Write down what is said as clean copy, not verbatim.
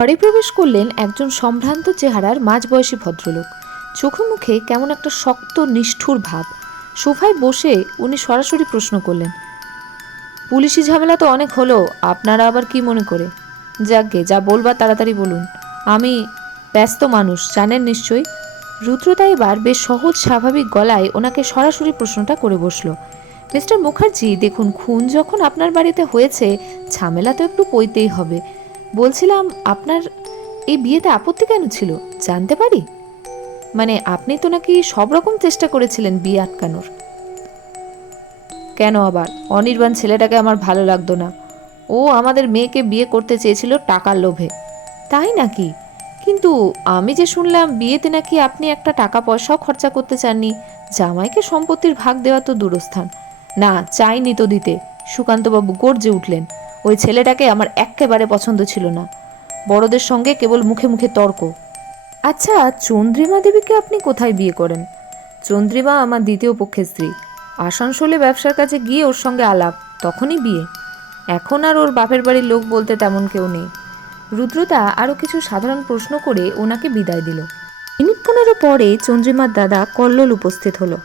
ঘরে প্রবেশ করলেন একজন সম্ভ্রান্ত চেহারার মাঝবয়সী ভদ্রলোক। চোখে মুখে কেমন একটা শক্ত নিষ্ঠুর ভাব। সোফায় বসে উনি সরাসরি প্রশ্ন করলেন, পুলিশি ঝামেলা তো অনেক হলো, আপনারা আবার কি মনে করে? যাকগে, যা বলবার তাড়াতাড়ি বলুন, আমি ব্যস্ত মানুষ, জানেন নিশ্চয়ই। রুদ্রতা এবার বেশ সহজ স্বাভাবিক গলায় ওনাকে সরাসরি প্রশ্নটা করে বসল। মিস্টার মুখার্জি, দেখুন, খুন যখন আপনার বাড়িতে হয়েছে, ঝামেলা তো একটু পইতেই হবে। বলছিলাম, আপনার এই বিয়েতে আপত্তি কেন ছিল, জানতে পারি? মানে, আপনি তো নাকি সব রকম চেষ্টা করেছিলেন বিয়ে আটকানোর। কেন আবার? অনির্বাণ ছেলেটাকে আমার ভালো লাগতো না। ও আমাদের মেয়েকে বিয়ে করতে চেয়েছিল টাকার লোভে। তাই নাকি? কিন্তু আমি যে শুনলাম বিয়েতে নাকি আপনি একটা টাকা পয়সাও খরচা করতে চাননি। জামাইকে সম্পত্তির ভাগ দেওয়া তো দূরস্থান। না, চাইনি তো দিতে। সুকান্তবাবু গর্জে উঠলেন, ওই ছেলেটাকে আমার এক্কেবারে পছন্দ ছিল না। বড়দের সঙ্গে কেবল মুখে মুখে তর্ক। আচ্ছা, চন্দ্রিমা দেবীকে আপনি কোথায় বিয়ে করেন? চন্দ্রিমা আমার দ্বিতীয় পক্ষের স্ত্রী। আসানসোলে ব্যবসার কাছে গিয়ে ওর সঙ্গে আলাপ, তখনই বিয়ে। এখন আর ওর বাপের বাড়ির লোক বলতে তেমন কেউ নেই। রুদ্রতা আরও কিছু সাধারণ প্রশ্ন করে ওনাকে বিদায় দিল। মিনিট 15 পরে চন্দ্রিমার দাদা কল্লোল উপস্থিত হলো।